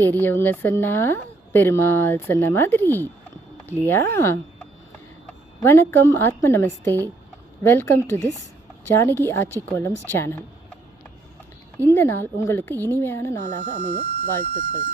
பெரியவங்க சொன்னா பெருமாள் சொன்ன மாதிரி இல்லையா? வணக்கம், ஆத்ம நமஸ்தே. Welcome to this Janaki Aachi kolams channel. இந்த நாள் உங்களுக்கு இனிமையான நாளாக அமைய வாழ்த்துக்கள்.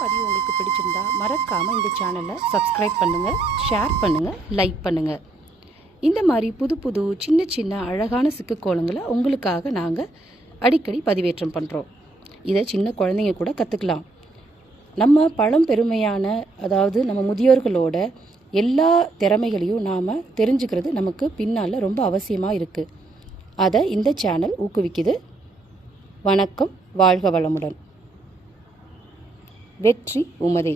பதிவு உங்களுக்கு பிடிச்சிருந்தா மறக்காமல் இந்த சேனலை சப்ஸ்கிரைப் பண்ணுங்கள், ஷேர் பண்ணுங்கள், லைக் பண்ணுங்கள். இந்த மாதிரி புது புது சின்ன சின்ன அழகான சிக்குக்கோலங்களை உங்களுக்காக நாங்கள் அடிக்கடி பதிவேற்றம் பண்ணுறோம். இதை சின்ன குழந்தைங்க கூட கற்றுக்கலாம். நம்ம பழம்பெருமையான, அதாவது நம்ம முதியோர்களோட எல்லா திறமைகளையும் நாம் தெரிஞ்சுக்கிறது நமக்கு பின்னால் ரொம்ப அவசியமாக இருக்குது. அதை இந்த சேனல் ஊக்குவிக்குது. வணக்கம், வாழ்க வளமுடன். வெற்றி உமதே.